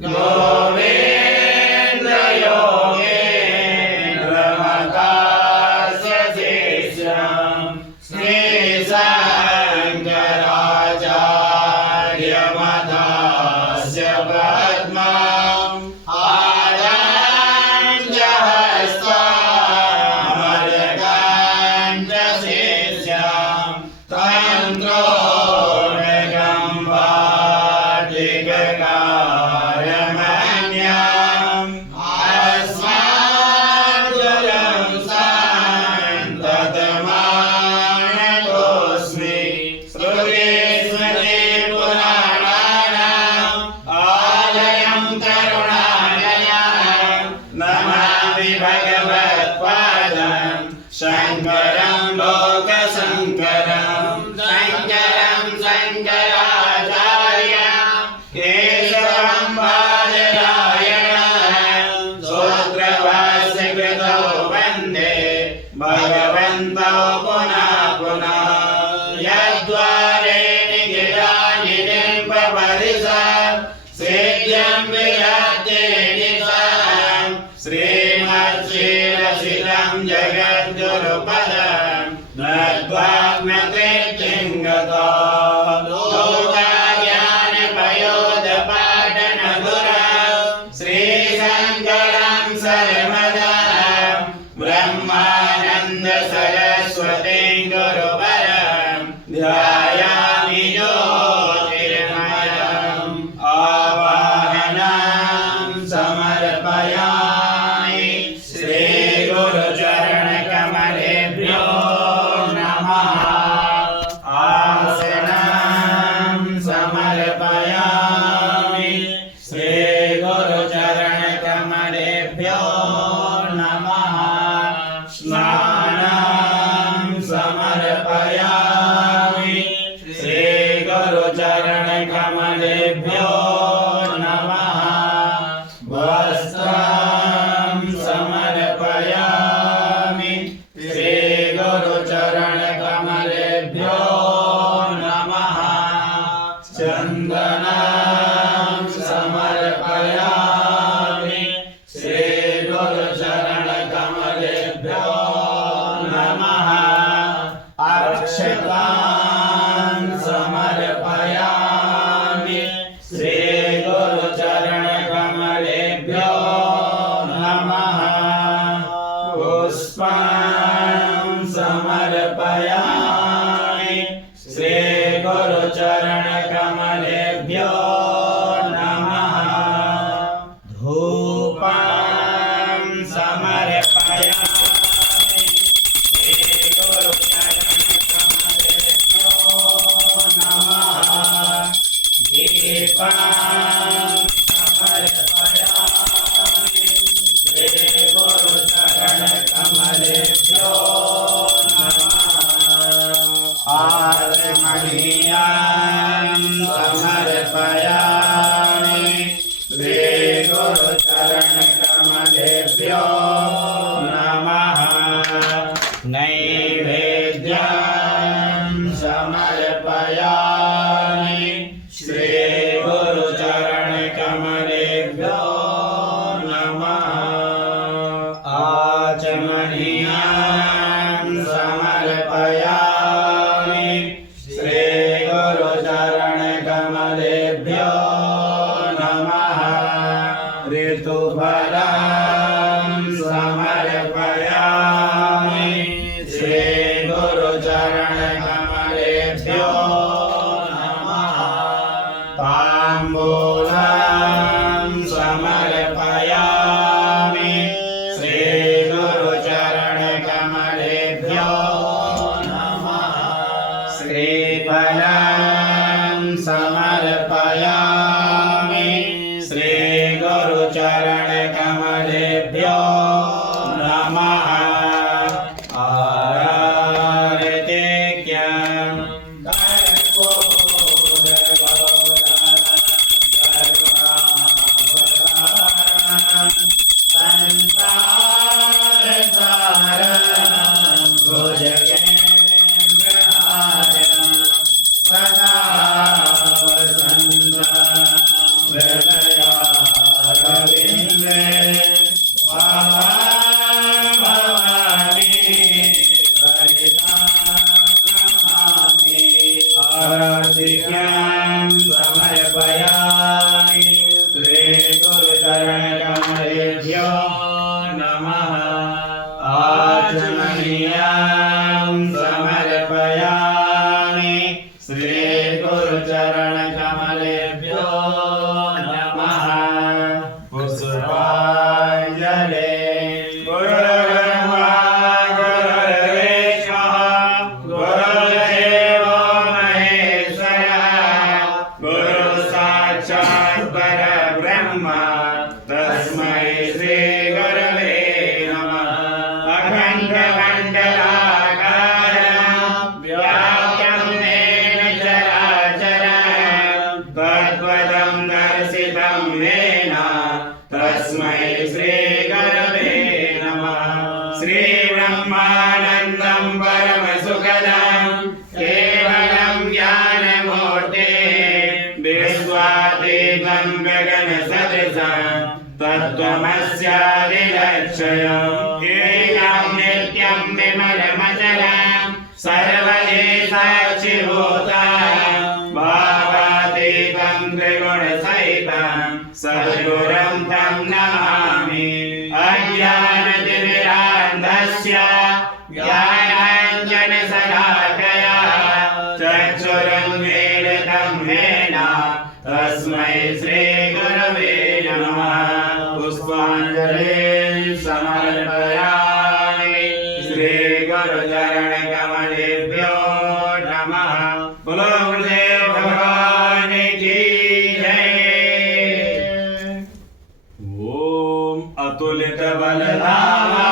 गोविन्दयोगेन्द्रमतास्य शिष्यं श्रीशङ्कराचार्यमतास्य पद्मम् आदाञ्जहस्तामलकां च शिष्यं तन्त्रोऽनघं वाटिककारमन्यम् अस्माद्गुरुं सन्ततमानतोऽस्मि श्रुतिस्मृतिपुराणानाम् आलयं करुणालयं नमामि भगवत्पादं शङ्करं लोकशङ्करं शङ्कराचार्यं केशवं बादरायणं सूत्रभाष्यकृतौ वन्दे भगवन्तौ पुनः पुनः यद्वारे निखिलानि निम्बपरिसा सेद्यं विराजे निशां श्रीमत्श्रीरसितं जगद्गुरुपदं नत्वात्मतीर्थिं गतो लोकाज्ञानपयोधपाटनगुरौ श्रीशङ्करं शर्मदां ब्रह्मानन्द सरस्वतीं गुरुवरं ध्यायामि ज्योतिर्मयम् आवाहनं समर्पयामि श्रीगुरुचरणकमलेभ्यो नमः आसनं समर्पयामि श्रीगुरुचरणकमलेभ्यो नमः स्नानं समर्पयामि श्रीगुरुचरणकमलेभ्यो नमः वस्त्रं समर्पयामि श्रीगुरुचरणकमलेभ्यो नमः चन्दनं समर्पयामि श्रीगुरुचरणकमलेभ्यो नमः अक्षतां समर्पयामि श्रीगुरुचरणकमलेभ्यो नमः पुष्पं समर्पयामि श्रीगुरुचरणकमलेभ्यो नमः धूपं समर्पयामि श्रीगुरुचरणकमलेभ्यो नमः दीपं समर्पयामि श्रीगुरुचरणकमलेभ्यो नमः आर्मणीयं समर्पयामि श्रीगुरुचरणकमलेभ्यो नमः नैवेद्यं समर्पयामि श्रीगुरुचरणकमलेभ्यो नमः आचमनीयं समर्पयामि श्रीगुरुचरणकमलेभ्यो नमः ऋतुफलं समर्पयामि श्रीगुरुचरणकमलेभ्यो नमः ताम्बूलं समर्पयामि श्रीगुरुचरणकमलेभ्यो नमः श्रीफलं समर्पयामि श्रीगुरुचरणकमलेभ्यो नमः आरतिक्यं कर्पूरगौरवं संसारसारं भुजगेन्द्रहारं सदा वसन्तं हृदया ब्रह्मेण तस्मै श्रीगुरवे नमः। श्रीब्रह्मानन्दं परमसुखदं केवलं ज्ञानमूर्ते विश्वातीतं गगनसदृशं तत्त्वमस्यादिलक्ष्यम् एकं नित्यं विमलमचलं सर्वदेशाक्षिभूतं भावातीतं त्रिगुणसहितं सद्गुरुं तं नमामि। अज्ञानतिमिरान्धस्य ज्ञानाञ्जनशलाकया चक्षुरुन्मीलितं येन तस्मै श्रीगुरवे नमः। पुष्पाञ्जलिं समर्पयामि श्रीगुरुचरणकमलेभ्यो नमः। बोलो गुरुदेव भगवान की जय। ओम अतुलित बलधामा